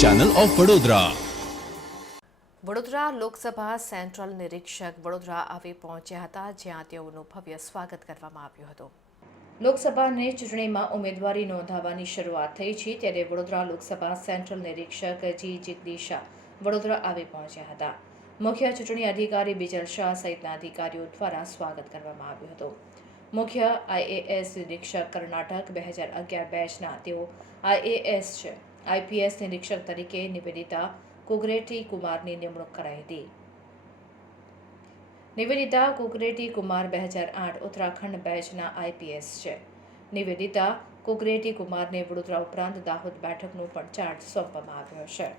Channel of Vadodara Vadodara Lok Sabha central નિરીક્ષક વડોદરા આવી પહોંચ્યા હતા જ્યાં તેઓનું ભવ્ય સ્વાગત કરવામાં આવ્યું હતું. લોકસભાની ચૂંટણીમાં ઉમેદવારી નોંધાવવાની શરૂઆત થઈ છે ત્યારે વડોદરા લોકસભા સેન્ટ્રલ નિરીક્ષક જી. જગદીશા વડોદરા આવી પહોંચ્યા હતા. મુખ્ય ચૂંટણી અધિકારી બિજલ શાહ સહિતના અધિકારીઓ દ્વારા સ્વાગત કરવામાં આવ્યું હતું. મુખ્ય આઈએએસ નિરીક્ષક કર્ણાટક બે હજાર અગિયાર બેચના તેઓ આઈએએસ છે. આઈપીએસ નિરીક્ષક તરીકે નિવેદિતા કુગરેટી કુમારની નિમણૂક કરાઈ હતી. નિવેદિતા કુકરેટી કુમાર બે હજાર આઠ ઉત્તરાખંડ બેચના આઈપીએસ છે. નિવેદિતા કુકરેટી કુમારને વડોદરા ઉપરાંત દાહોદ બેઠકનો પણ ચાર્જ સોંપવામાં આવ્યો છે.